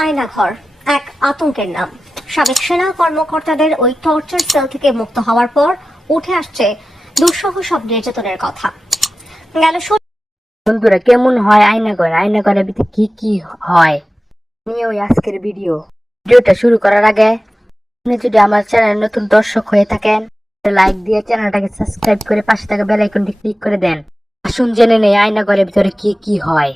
আয়নাঘর এক আতঙ্কের নাম। সাবেক সেনা কর্মকর্তাদের ওই টর্চার সেল থেকে মুক্ত হওয়ার পর উঠে আসছে দুঃসহ সব নির্যাতনের কথা। গেল বন্ধুরা, কেমন হয় আয়নাঘর, আয়নাঘরের ভিতরে কি কি হয় নিয়ে ওই আজকের ভিডিওটা শুরু করার আগে আপনি যদি আমার চ্যানেল নতুন দর্শক হয়ে থাকেন, লাইক দিয়ে চ্যানেলটাকে সাবস্ক্রাইব করে পাশে থাকা বেল আইকনটি ক্লিক করে দেন। আসুন জেনে নেই আয়নাঘরের ভিতরে কি কি হয়।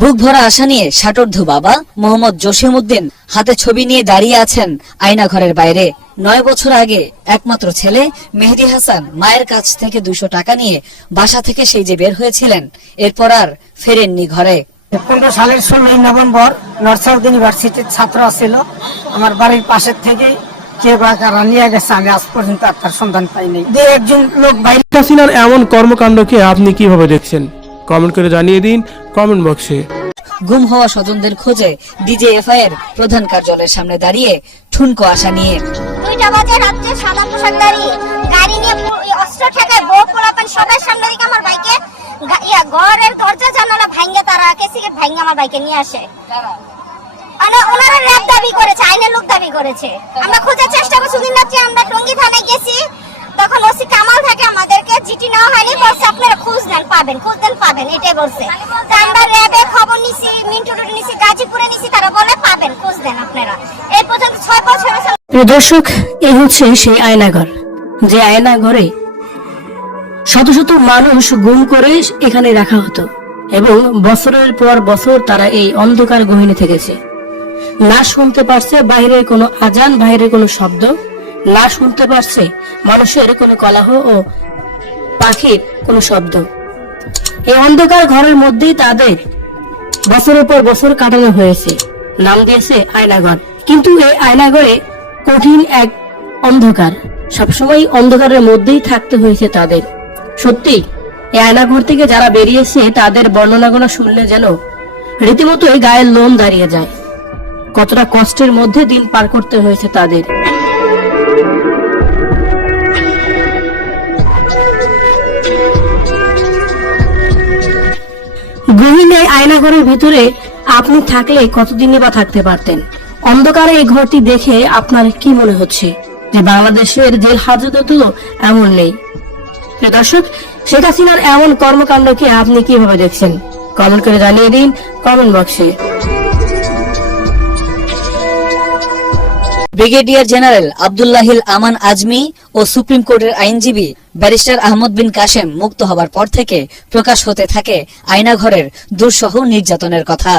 বুক ভরা আশা নিয়ে ষাটোর্ধ্ব বাবা মোহাম্মদ জসিমউদ্দিন হাতে ছবি নিয়ে দাঁড়িয়ে আছেন আয়নাঘরের বাইরে। 9 বছর আগে একমাত্র ছেলে মেহেদী হাসান মায়ের কাছ থেকে 200 টাকা নিয়ে বাসা থেকে সেই যে বের হয়েছিলেন, এরপর আর ফেরেননি ঘরে। 15 সালের 16 নভেম্বর নর্থ সাউথ ইউনিভার্সিটির ছাত্র ছিল আমার বাড়ির পাশের থেকে। কে বা কারা নিয়ে গেছে, আমি আজ পর্যন্ত তার সন্ধান পাইনি। একজন লোক বাইরে। হাসিনার এমন কর্মকাণ্ডকে আপনি কিভাবে দেখছেন? কমেন্ট করে জানিয়ে দিন কমেন্ট বক্সে। গুম হওয়া স্বজনদের খোঁজে ডিজিএফআই এর প্রধান কার্যালয়ের সামনে দাঁড়িয়ে ঠুনকো আশা নিয়ে। 2টা বাজে রাতে সাদা পোশাকধারী গাড়ি নিয়ে অস্ত্র ঠেকায় বউ পোলাপান সবার সামনে দিকে আমার বাইকে ঘরের দরজা জানালা ভাঙে, তারা কেসিকেট ভাঙে আমার বাইকে নিয়ে আসে। ওনারা র্যাব দাবি করেছে, আইনের লোক দাবি করেছে। আমরা খোঁজার চেষ্টা করছি, দিন রাত্রি আমরা টঙ্গী থানায় গেছি, তখন ওসি কামাল থাকে আমাদেরকে জিটি নেওয়া হয়নি, বলছে আপনারা খোঁজ দেন পাবেন, খোঁজ দেন পাবেন, এটাই বলছে। আমরা র্যাবে খবর নিছি, মিন্টুটুর নিছি, গাজীপুরে নিছি, তারা বলে পাবেন, খোঁজ দেন আপনারা। এই পর্যন্ত 6 বছর। প্রিয় দর্শক, এই হচ্ছে সেই আয়নাঘর, যে আয়নাঘরে শত শত মানুষ গুম করে এখানে রাখা হতো এবং বছরের পর বছর তারা এই অন্ধকার গহীনে থেকেছে। না শুনতে পারছে বাইরের কোনো আজান, বাইরের কোনো শব্দ, না শুনতে পারছে মানুষের কোনো কলহ ও পাখির কোনো শব্দ। এই অন্ধকার ঘরের মধ্যেই তাদের বছরের পর বছর কাটানো হয়েছে। নাম দিয়েছে আয়নাঘর। কিন্তু এই আয়নাঘরে কঠিন এক অন্ধকার, সবসময় অন্ধকারের মধ্যেই থাকতে হয়েছে তাদের। সত্যি এই আয়নাঘর থেকে যারা বেরিয়েছে তাদের বর্ণনাগুলো শুনলে যেন রীতিমতোই গায়ের লোম দাঁড়িয়ে যায়। কতটা কষ্টের মধ্যে দিন পার করতে হয়েছে তাদের। গহীন এই আয়নাঘরের ভিতরে আপনি থাকলে কতদিনই বা থাকতে পারতেন? অন্ধকারে এই ঘরটি দেখে আপনার কি মনে হচ্ছে যে বাংলাদেশের জেল হাজতে তো এমন নেই? দর্শক, শেখ হাসিনার এমন কর্মকাণ্ডকে আপনি কিভাবে দেখছেন? কমেন্ট করে জানিয়ে দিন কমেন্ট বক্সে। ব্রিগেডিয়ার জেনারেল আব্দুল্লাহিল আমান আজমি ও সুপ্রিম কোর্টের আইনজীবী ব্যারিস্টার আহমদ বিন কাশেম মুক্ত হবার পর থেকে প্রকাশ হতে থাকে আয়নাঘরের দুঃসহ নির্যাতনের কথা।